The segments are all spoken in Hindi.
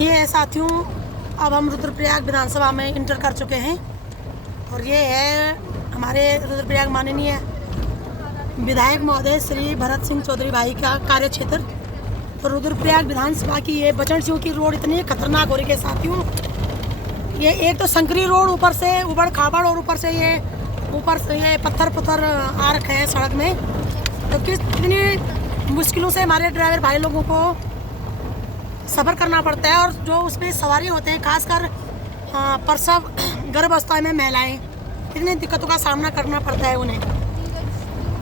ये है साथियों, अब हम रुद्रप्रयाग विधानसभा में इंटर कर चुके हैं और ये है हमारे रुद्रप्रयाग माननीय विधायक महोदय श्री भरत सिंह चौधरी भाई का कार्य क्षेत्र। तो रुद्रप्रयाग विधानसभा की ये बचन सिंह की रोड इतनी खतरनाक हो रही है साथियों। ये एक तो संकरी रोड, ऊपर से उबड़ खाबड़ और ऊपर से ये पत्थर आ रखे हैं सड़क में। तो कितनी मुश्किलों से हमारे ड्राइवर भाई लोगों को सफ़र करना पड़ता है और जो उसमें सवारी होते हैं, खासकर प्रसव गर्भावस्था में महिलाएं, इतनी दिक्कतों का सामना करना पड़ता है उन्हें।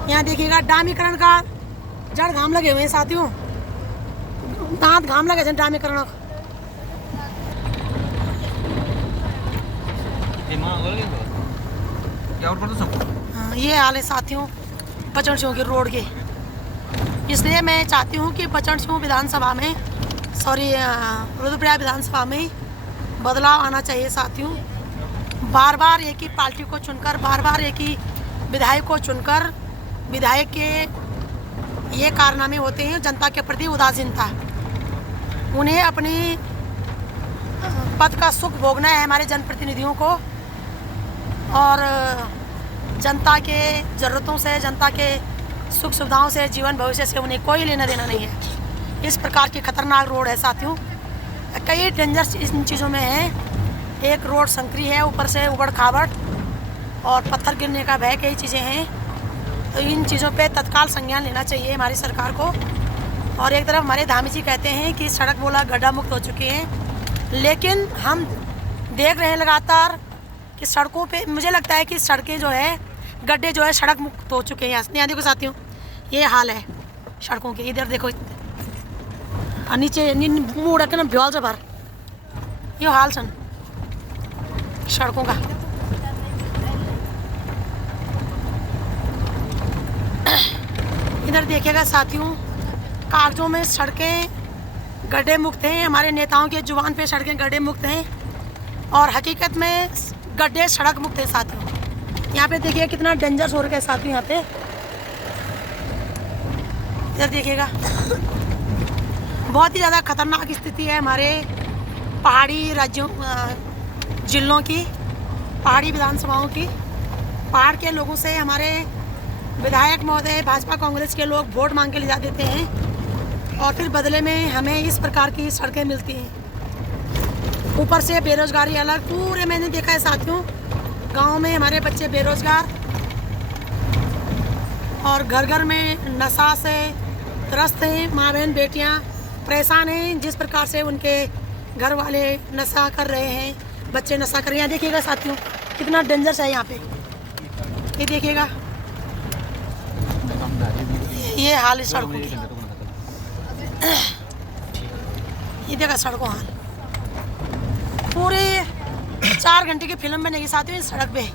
यहाँ देखिएगा डामीकरण का जड़ घाम लगे हुए हैं साथियों, दांत घाम लगे हैं डामीकरण। ये हाल है साथियों बचन सिंह की रोड के। इसलिए मैं चाहती हूँ कि बचन सिंह विधानसभा में रुद्रप्रयाग विधानसभा में बदलाव आना चाहिए साथियों। बार बार एक ही पार्टी को चुनकर, बार बार एक ही विधायक को चुनकर विधायक के ये कारनामे होते हैं जनता के प्रति उदासीनता। उन्हें अपनी पद का सुख भोगना है हमारे जनप्रतिनिधियों को, और जनता के ज़रूरतों से, जनता के सुख सुविधाओं से, जीवन भविष्य से उन्हें कोई लेना देना नहीं है। इस प्रकार की खतरनाक रोड है साथियों। कई डेंजर्स इन चीज़ों में है। एक रोड संकरी है, ऊपर से उबड़ खाबड़ और पत्थर गिरने का भय, कई चीज़ें हैं। तो इन चीज़ों पे तत्काल संज्ञान लेना चाहिए हमारी सरकार को। और एक तरफ हमारे धामी जी कहते हैं कि सड़क बोला गड्ढा मुक्त हो चुके हैं, लेकिन हम देख रहे हैं लगातार कि सड़कों पे मुझे लगता है कि सड़कें जो है, गड्ढे जो है सड़क मुक्त हो चुके हैं। यहाँ देखो साथियों, ये हाल है सड़कों के। इधर देखो नीचे मुड़ के ना ब्याल से भर ये हाल सन सड़कों का। इधर देखिएगा साथियों, कागजों में सड़कें गड्ढे मुक्त हैं, हमारे नेताओं के जुबान पे सड़कें गड्ढे मुक्त हैं, और हकीकत में गड्ढे सड़क मुक्त है साथियों। यहाँ पे देखिए कितना डेंजर हो रहा है साथियों। यहाँ पे इधर देखिएगा बहुत ही ज़्यादा खतरनाक स्थिति है हमारे पहाड़ी राज्यों, जिलों की, पहाड़ी विधानसभाओं की। पहाड़ के लोगों से हमारे विधायक महोदय, भाजपा कांग्रेस के लोग वोट मांग के ले जा देते हैं और फिर बदले में हमें इस प्रकार की सड़कें मिलती हैं। ऊपर से बेरोजगारी अलग, पूरे मैंने देखा है साथियों, गांव में हमारे बच्चे बेरोजगार और घर घर में नशा से त्रस्त हैं। माँ बहन बेटियाँ परेशान हैं जिस प्रकार से उनके घर वाले नशा कर रहे हैं, बच्चे नशा कर रहे हैं। देखिएगा साथियों कितना डेंजर है यहाँ पे, ये देखिएगा ये हाल है सड़कों की। ये देखा सड़कों हाल, पूरे 4 घंटे की फिल्म बनेगी साथियों इस सड़क पे।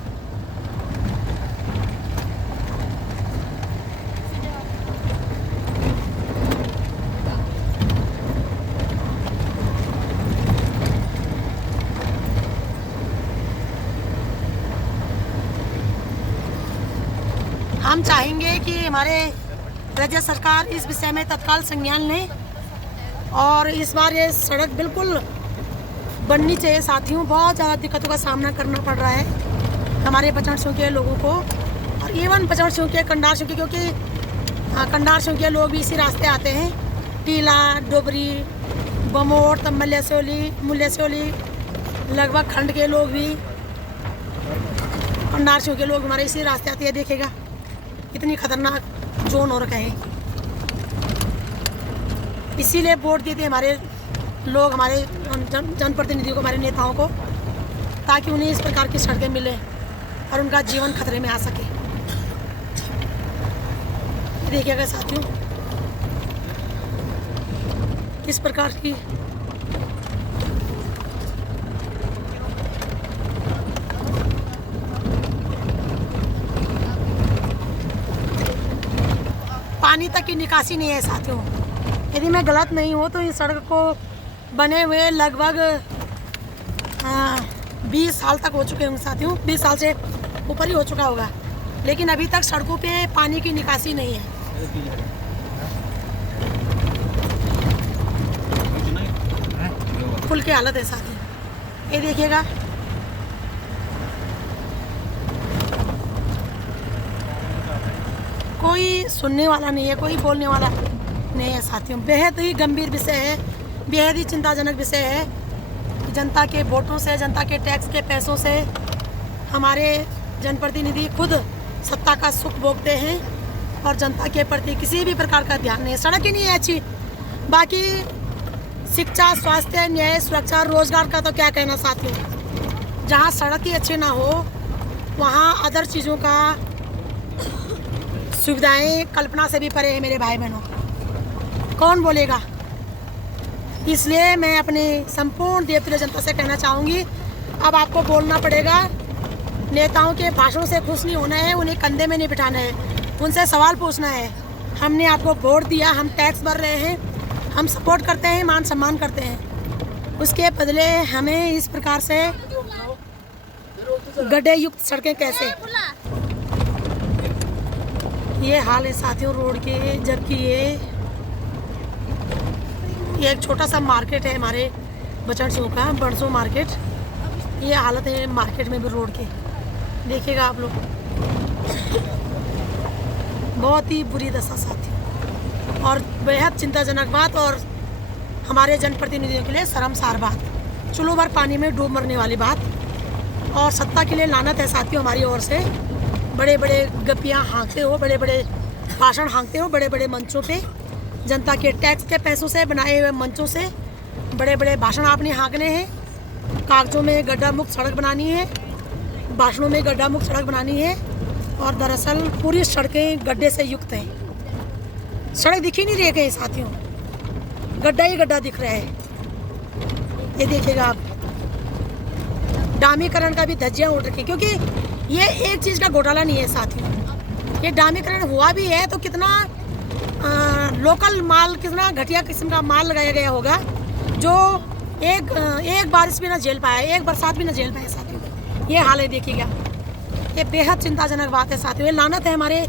हम चाहेंगे कि हमारे राज्य सरकार इस विषय में तत्काल संज्ञान लें और इस बार ये सड़क बिल्कुल बननी चाहिए साथियों। बहुत ज़्यादा दिक्कतों का सामना करना पड़ रहा है हमारे बचन सिंह के लोगों को, और इवन बचन सिंह के, कंडार सिंह के, क्योंकि कंडार सिंह के लोग भी इसी रास्ते आते हैं। टीला, डोबरी, बमोट, तब मुल्यसोली लगभग खंड के लोग भी, कंडार सिंह के लोग हमारे इसी रास्ते आते हैं। देखेगा कितनी खतरनाक जोन हो रखा है। इसीलिए वोट देते हमारे लोग, हमारे जनप्रतिनिधियों को, हमारे नेताओं को, ताकि उन्हें इस प्रकार की सड़कें मिले और उनका जीवन खतरे में आ सके। देखिएगा साथियों किस प्रकार की पानी तक की निकासी नहीं है साथियों। यदि मैं गलत नहीं हूँ तो इस सड़क को बने हुए लगभग 20 साल तक हो चुके होंगे साथियों, 20 साल से ऊपर ही हो चुका होगा, लेकिन अभी तक सड़कों पे पानी की निकासी नहीं है। पुल की हालत है साथी, ये देखिएगा। कोई सुनने वाला नहीं है, कोई बोलने वाला नहीं है साथियों। बेहद ही गंभीर विषय है, बेहद ही चिंताजनक विषय है कि जनता के वोटों से, जनता के टैक्स के पैसों से हमारे जनप्रतिनिधि खुद सत्ता का सुख भोगते हैं और जनता के प्रति किसी भी प्रकार का ध्यान नहीं। सड़क ही नहीं है अच्छी, बाकी शिक्षा, स्वास्थ्य, न्याय, सुरक्षा, रोजगार का तो क्या कहना साथियों। जहाँ सड़क ही अच्छी ना हो वहाँ अदर चीज़ों का सुविधाएं कल्पना से भी परे है मेरे भाई बहनों, कौन बोलेगा। इसलिए मैं अपने संपूर्ण देवतुल्य जनता से कहना चाहूँगी, अब आपको बोलना पड़ेगा। नेताओं के भाषणों से खुश नहीं होना है, उन्हें कंधे में नहीं बिठाना है, उनसे सवाल पूछना है। हमने आपको वोट दिया, हम टैक्स भर रहे हैं, हम सपोर्ट करते हैं, मान सम्मान करते हैं, उसके बदले हमें इस प्रकार से गड्ढे युक्त सड़कें कैसे। ये हाल है साथियों रोड के, जबकि ये एक छोटा सा मार्केट है हमारे बचड़सों का, बड़सों मार्केट। ये हालत है मार्केट में भी रोड के, देखिएगा आप लोग। बहुत ही बुरी दशा साथियों, और बेहद चिंताजनक बात और हमारे जनप्रतिनिधियों के लिए शर्मसार बात, चुल्लू भर पानी में डूब मरने वाली बात। और सत्ता के लिए लानत है साथियों हमारी ओर से। बड़े बड़े गप्पियाँ हाँकते हो, बड़े बड़े भाषण हाँकते हो बड़े बड़े मंचों पे, जनता के टैक्स के पैसों से बनाए हुए मंचों से बड़े बड़े भाषण आपने हाँकने हैं। कागजों में गड्ढा मुक्त सड़क बनानी है, भाषणों में गड्ढा मुक्त सड़क बनानी है, और दरअसल पूरी सड़कें गड्ढे से युक्त हैं। सड़क दिख ही नहीं रही है कहीं साथियों, गड्ढा ही गड्ढा दिख रहा है। ये देखिएगा आप, डामीकरण का भी धज्जियाँ उड़ रखी, क्योंकि ये एक चीज़ का घोटाला नहीं है साथियों। ये डामीकरण हुआ भी है तो कितना लोकल माल, कितना घटिया किस्म का माल लगाया गया होगा, जो एक बारिश भी ना झेल पाया, एक बरसात भी ना झेल पाए साथियों। ये हाल है देखिएगा, ये बेहद चिंताजनक बात है साथियों। ये लानत है हमारे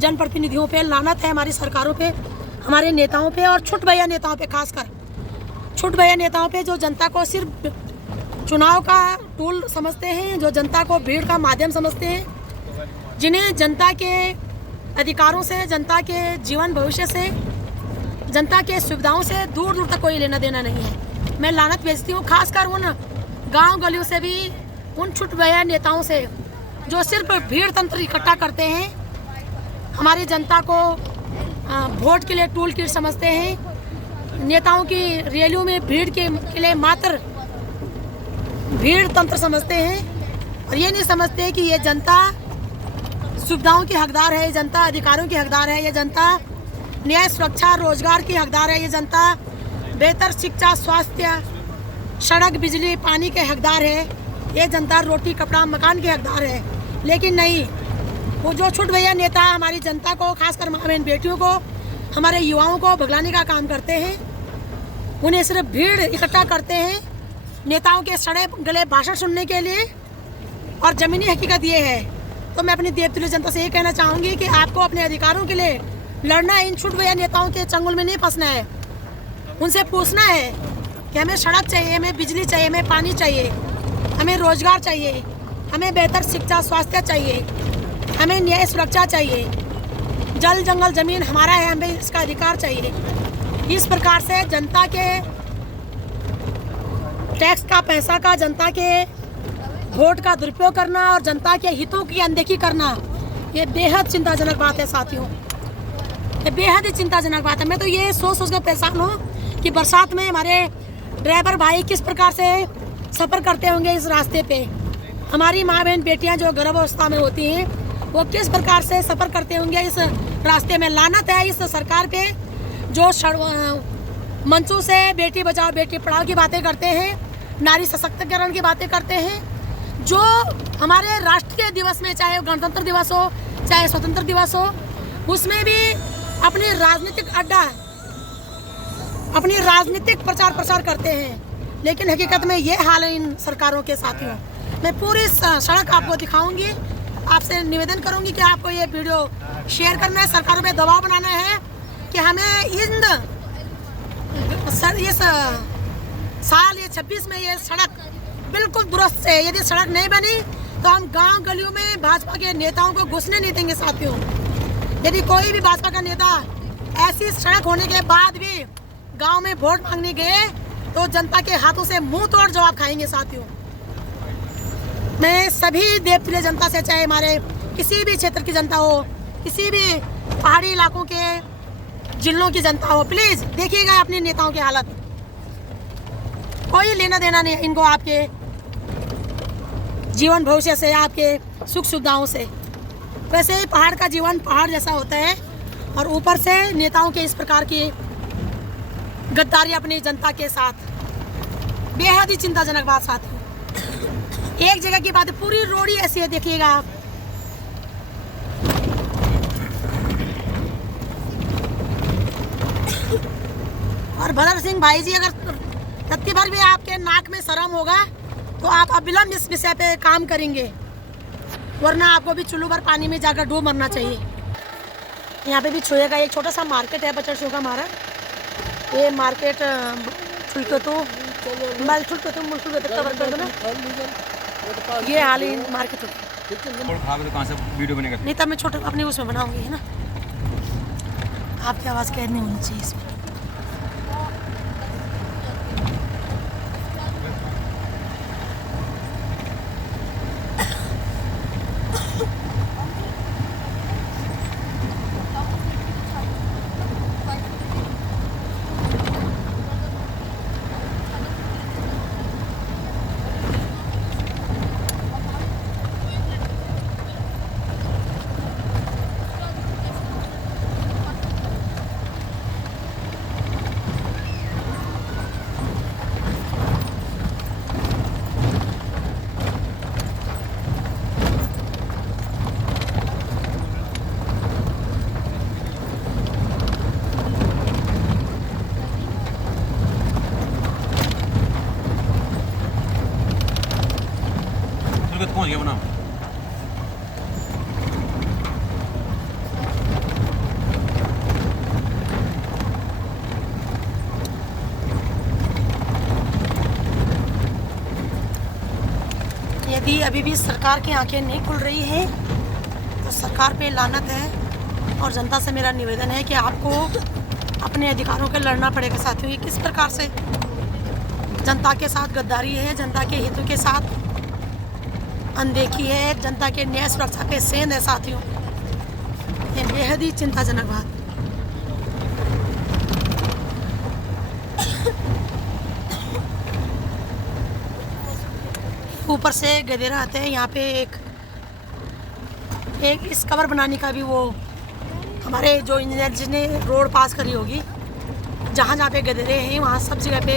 जनप्रतिनिधियों पे, लानत है हमारी सरकारों पे, हमारे नेताओं पे, और छुट भैया नेताओं पे, खासकर छुट भैया नेताओं पे, जो जनता को सिर्फ चुनाव का टूल समझते हैं, जो जनता को भीड़ का माध्यम समझते हैं, जिन्हें जनता के अधिकारों से, जनता के जीवन भविष्य से, जनता के सुविधाओं से दूर दूर तक कोई लेना देना नहीं है। मैं लानत भेजती हूँ खासकर उन गांव गलियों से भी, उन छुट भैया नेताओं से जो सिर्फ भीड़ तंत्र इकट्ठा करते हैं, हमारी जनता को वोट के लिए टूल किट समझते हैं, नेताओं की रैलियों में भीड़ के लिए मात्र भीड़ तंत्र समझते हैं, और ये नहीं समझते कि ये जनता सुविधाओं की हकदार है, ये जनता अधिकारों की हकदार है, ये जनता न्याय, सुरक्षा, रोजगार की हकदार है, ये जनता बेहतर शिक्षा, स्वास्थ्य, सड़क, बिजली, पानी के हकदार है, ये जनता रोटी, कपड़ा, मकान की हकदार है। लेकिन नहीं, वो जो छुट भैया नेता हमारी जनता को, खासकर माँ बहन बेटियों को, हमारे युवाओं को भगलाने का काम करते हैं, उन्हें सिर्फ भीड़ इकट्ठा करते हैं नेताओं के सड़े गले भाषण सुनने के लिए, और ज़मीनी हकीकत ये है। तो मैं अपनी देवतुल्य जनता से ये कहना चाहूँगी कि आपको अपने अधिकारों के लिए लड़ना है, इन छुट भैया नेताओं के चंगुल में नहीं फंसना है। उनसे पूछना है कि हमें सड़क चाहिए, हमें बिजली चाहिए, हमें पानी चाहिए, हमें रोजगार चाहिए, हमें बेहतर शिक्षा, स्वास्थ्य चाहिए, हमें न्याय, सुरक्षा चाहिए, जल जंगल ज़मीन हमारा है, हमें इसका अधिकार चाहिए। इस प्रकार से जनता के टैक्स का पैसा का, जनता के वोट का दुरुपयोग करना और जनता के हितों की अनदेखी करना, ये बेहद चिंताजनक बात है साथियों, ये बेहद ही चिंताजनक बात है। मैं तो ये सोच कर परेशान हूँ कि बरसात में हमारे ड्राइवर भाई किस प्रकार से सफ़र करते होंगे इस रास्ते पे, हमारी माँ बहन बेटियाँ जो गर्भावस्था में होती हैं वो किस प्रकार से सफ़र करते होंगे इस रास्ते में। लानत है इस सरकार पे, जो मंचों से बेटी बचाओ बेटी पढ़ाओ की बातें करते हैं, नारी सशक्तिकरण की बातें करते हैं, जो हमारे राष्ट्रीय दिवस में, चाहे गणतंत्र दिवस हो, चाहे स्वतंत्र दिवस हो, उसमें भी अपनी राजनीतिक अड्डा, अपनी राजनीतिक प्रचार प्रसार करते हैं। लेकिन हकीकत में ये हाल है इन सरकारों के साथियों। मैं पूरी सड़क आपको दिखाऊंगी, आपसे निवेदन करूंगी कि आपको ये वीडियो शेयर करना है, सरकारों पे दबाव बनाना है कि हमें इस साल ये 26 में ये सड़क बिल्कुल दुरुस्त है। यदि सड़क नहीं बनी तो हम गांव गलियों में भाजपा के नेताओं को घुसने नहीं देंगे साथियों। यदि कोई भी भाजपा का नेता ऐसी सड़क होने के बाद भी गांव में वोट मांगने गए तो जनता के हाथों से मुंह तोड़ जवाब खाएंगे साथियों। मैं सभी देवप्रिय जनता से, चाहे हमारे किसी भी क्षेत्र की जनता हो, किसी भी पहाड़ी इलाकों के जिलों की जनता हो, प्लीज देखिएगा अपने नेताओं की हालत। कोई लेना देना नहीं इनको आपके जीवन भविष्य से, आपके सुख सुविधाओं से। वैसे ही पहाड़ का जीवन पहाड़ जैसा होता है और ऊपर से नेताओं के इस प्रकार की गद्दारी अपनी जनता के साथ, बेहद ही चिंताजनक बात साथियों। एक जगह की बात है, पूरी रोड ही ऐसी है, देखिएगा आप। और भदर सिंह भाई जी, अगर रत्ती भर भी आपके नाक में शर्म होगा तो आप अविलंब इस विषय पे काम करेंगे, वरना आपको भी चुल्लू भर पानी में जाकर डूब मरना चाहिए। यहाँ पे भी छुएगा, एक छोटा सा मार्केट है बचर शो का हमारा। ये मार्केट छुलके तो कवर कर दो ना, ये हाल ही मार्केट होती नहीं, तब मैं छोटे अपने उसमें बनाऊंगी, है ना। आपकी आवाज़ कैद नहीं होनी चाहिए इसमें। पहुंच गया बना। यदि अभी भी सरकार की आंखें नहीं खुल रही हैं तो सरकार पे लानत है। और जनता से मेरा निवेदन है कि आपको अपने अधिकारों के लड़ना पड़ेगा साथियों। ये किस प्रकार से जनता के साथ गद्दारी है, जनता के हितों के साथ अनदेखी है, जनता के न्याय सुरक्षा पे सेंध है साथियों। ये बेहद ही चिंताजनक बात। ऊपर से गधेरा आते हैं यहाँ पे। एक इस कवर बनाने का भी वो हमारे जो इंजीनियर जिसने रोड पास करी होगी, जहाँ जहाँ पे गधेरे हैं वहाँ सब जगह पे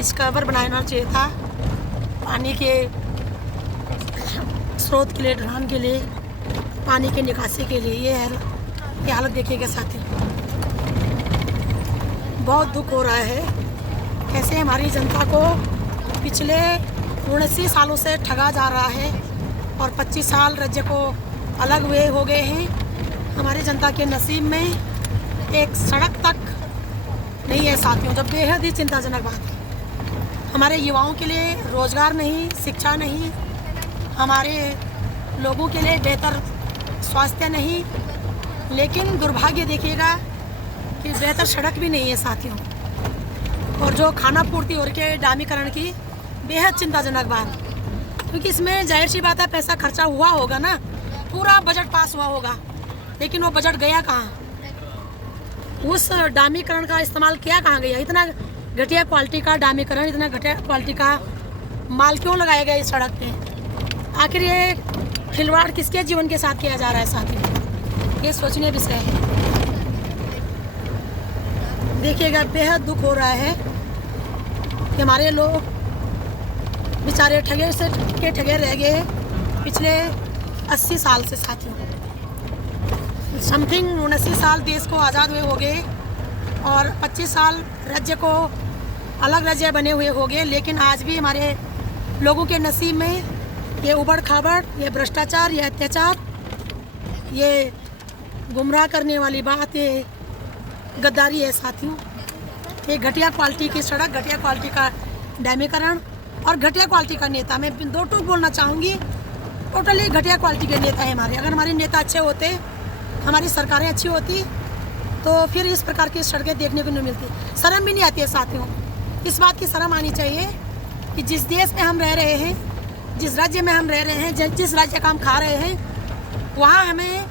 इस कवर बनाना चाहिए था, पानी के स्रोत के लिए, ढलान के लिए, पानी के निकासी के लिए। ये हालत देखिएगा साथियों, बहुत दुख हो रहा है। कैसे हमारी जनता को पिछले 79 सालों से ठगा जा रहा है और 25 साल राज्य को अलग हुए हो गए हैं। हमारी जनता के नसीब में एक सड़क तक नहीं है साथियों, तो बेहद ही चिंताजनक बात है। हमारे युवाओं के लिए रोज़गार नहीं, शिक्षा नहीं, हमारे लोगों के लिए बेहतर स्वास्थ्य नहीं, लेकिन दुर्भाग्य देखिएगा कि बेहतर सड़क भी नहीं है साथियों। और जो खाना पूर्ति हो रही है डामीकरण की, बेहद चिंताजनक बात, क्योंकि इसमें जाहिर सी बात है पैसा खर्चा हुआ होगा ना, पूरा बजट पास हुआ होगा, लेकिन वो बजट गया कहाँ? उस डामीकरण का इस्तेमाल किया कहाँ गया? इतना घटिया क्वालिटी का डामीकरण, इतना घटिया क्वालिटी का माल क्यों लगाया गया इस सड़क पे? आखिर ये खिलवाड़ किसके जीवन के साथ किया जा रहा है साथियों? ये सोचनीय विषय है। देखिएगा बेहद दुख हो रहा है कि हमारे लोग बेचारे ठगे से के ठगे रह गए पिछले 80 साल से साथियों। समथिंग 79 साल देश को आज़ाद हुए हो गए और 25 साल राज्य को अलग राज्य बने हुए हो गए, लेकिन आज भी हमारे लोगों के नसीब में ये उबड़ खाबड़, ये भ्रष्टाचार, ये अत्याचार, ये गुमराह करने वाली बात, ये गद्दारी है साथियों। ये घटिया क्वालिटी की सड़क, घटिया क्वालिटी का डैमीकरण और घटिया क्वालिटी का नेता। मैं दो टूक बोलना चाहूँगी, टोटली घटिया क्वालिटी के नेता है हमारे। अगर हमारे नेता अच्छे होते, हमारी सरकारें अच्छी होती, तो फिर इस प्रकार की सड़कें देखने को नहीं मिलती। शर्म भी नहीं आती है साथियों, इस बात की शर्म आनी चाहिए कि जिस देश में हम रह रहे हैं, जिस राज्य में हम रह रहे हैं, जिस राज्य का हम खा रहे हैं, वहाँ हमें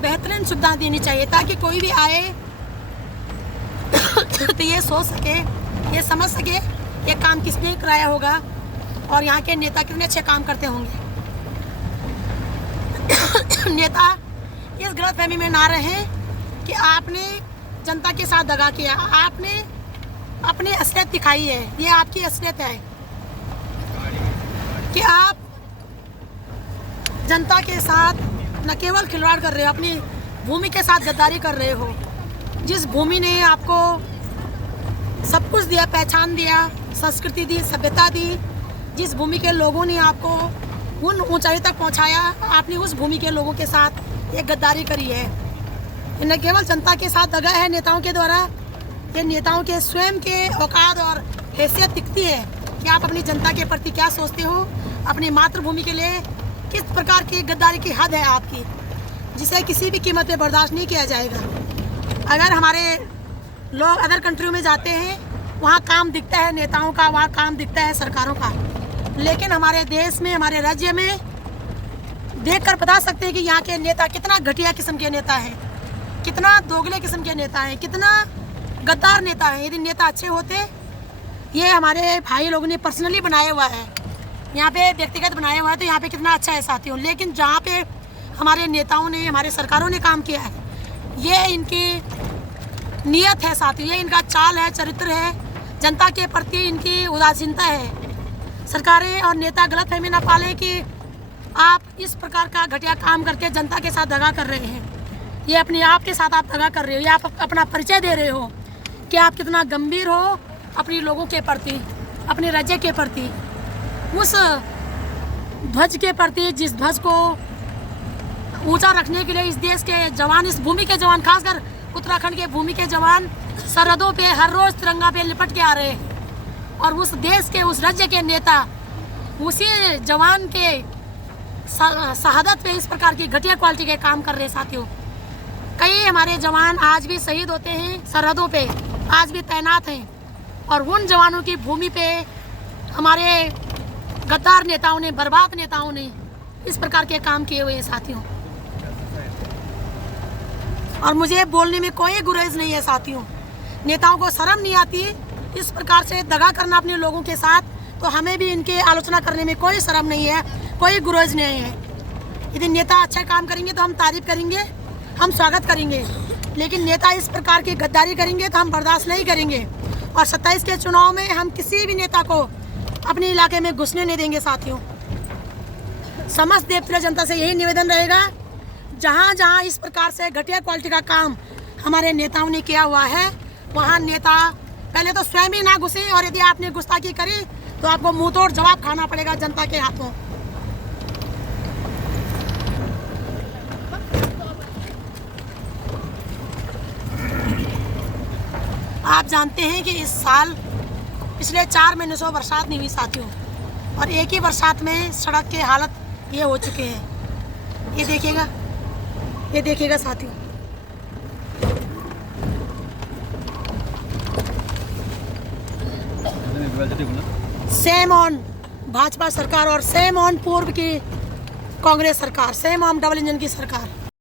बेहतरीन सुविधा देनी चाहिए ताकि कोई भी आए तो ये सोच सके, ये समझ सके ये काम किसने कराया होगा और यहाँ के नेता कितने अच्छे काम करते होंगे। नेता इस गलतफहमी में ना रहे कि आपने जनता के साथ दगा किया, आपने अपनी असलियत दिखाई है। ये आपकी असलियत है कि आप जनता के साथ न केवल खिलवाड़ कर रहे हो, अपनी भूमि के साथ गद्दारी कर रहे हो। जिस भूमि ने आपको सब कुछ दिया, पहचान दिया, संस्कृति दी, सभ्यता दी, जिस भूमि के लोगों ने आपको उन ऊंचाई तक पहुंचाया, आपने उस भूमि के लोगों के साथ एक गद्दारी करी है। न केवल जनता के साथ दगा है नेताओं के द्वारा, ये नेताओं के स्वयं के औकात और हैसियत दिखती है कि आप अपनी जनता के प्रति क्या सोचते हो, अपनी मातृभूमि के लिए किस प्रकार की गद्दारी की हद है आपकी, जिसे किसी भी कीमत पे बर्दाश्त नहीं किया जाएगा। अगर हमारे लोग अदर कंट्रियों में जाते हैं, वहाँ काम दिखता है नेताओं का, वहाँ काम दिखता है सरकारों का, लेकिन हमारे देश में, हमारे राज्य में देखकर बता सकते हैं कि यहाँ के नेता कितना घटिया किस्म के नेता हैं, कितना दोगले किस्म के नेता हैं, कितना गद्दार नेता हैं। यदि नेता अच्छे होते, ये हमारे भाई लोगों ने पर्सनली बनाया हुआ है, यहाँ पे व्यक्तिगत बनाया हुआ है, तो यहाँ पे कितना अच्छा है साथियों। लेकिन जहाँ पे हमारे नेताओं ने, हमारे सरकारों ने काम किया है, ये इनकी नियत है साथियों, ये इनका चाल है, चरित्र है, जनता के प्रति इनकी उदासीनता है। सरकारें और नेता गलतफहमी ना पालें कि आप इस प्रकार का घटिया काम करके जनता के साथ दगा कर रहे हैं। ये अपने आप के साथ आप दगा कर रहे हो, ये आप अपना परिचय दे रहे हो कि आप कितना गंभीर हो अपने लोगों के प्रति, अपने राज्य के प्रति, उस ध्वज के प्रति, जिस ध्वज को ऊंचा रखने के लिए इस देश के जवान, इस भूमि के जवान, खासकर उत्तराखंड के भूमि के जवान सरहदों पे हर रोज तिरंगा पे लिपट के आ रहे हैं, और उस देश के, उस राज्य के नेता उसी जवान के शहादत पे इस प्रकार की घटिया क्वालिटी के काम कर रहे हैं साथियों। कई हमारे जवान आज भी शहीद होते हैं, सरहदों पे आज भी तैनात हैं, और उन जवानों की भूमि पे हमारे गद्दार नेताओं ने, बर्बाद नेताओं ने इस प्रकार के काम किए हुए हैं साथियों। और मुझे बोलने में कोई गुरेज नहीं है साथियों। नेताओं को शर्म नहीं आती इस प्रकार से दगा करना अपने लोगों के साथ, तो हमें भी इनके आलोचना करने में कोई शर्म नहीं है, कोई गुरेज नहीं है। यदि नेता अच्छा काम करेंगे तो हम तारीफ करेंगे, हम स्वागत करेंगे, लेकिन नेता इस प्रकार की गद्दारी करेंगे तो हम बर्दाश्त नहीं करेंगे। और 27 के चुनाव में हम किसी भी नेता को अपने इलाके में घुसने नहीं देंगे साथियों। समस्त देवप्रिय जनता से यही निवेदन रहेगा, जहाँ जहाँ इस प्रकार से घटिया क्वालिटी का काम हमारे नेताओं ने किया हुआ है, वहाँ नेता पहले तो स्वयं ही ना घुसे, और यदि आपने गुस्ताखी करी तो आपको मुंह तोड़ जवाब खाना पड़ेगा जनता के हाथों। आप जानते हैं कि इस साल पिछले 4 महीनों से बरसात नहीं हुई साथियों, और एक ही बरसात में सड़क के हालत ये हो चुके हैं। ये देखिएगा साथियों। सेम ऑन भाजपा सरकार और सेम ऑन पूर्व की कांग्रेस सरकार, सेम ऑन डबल इंजन की सरकार।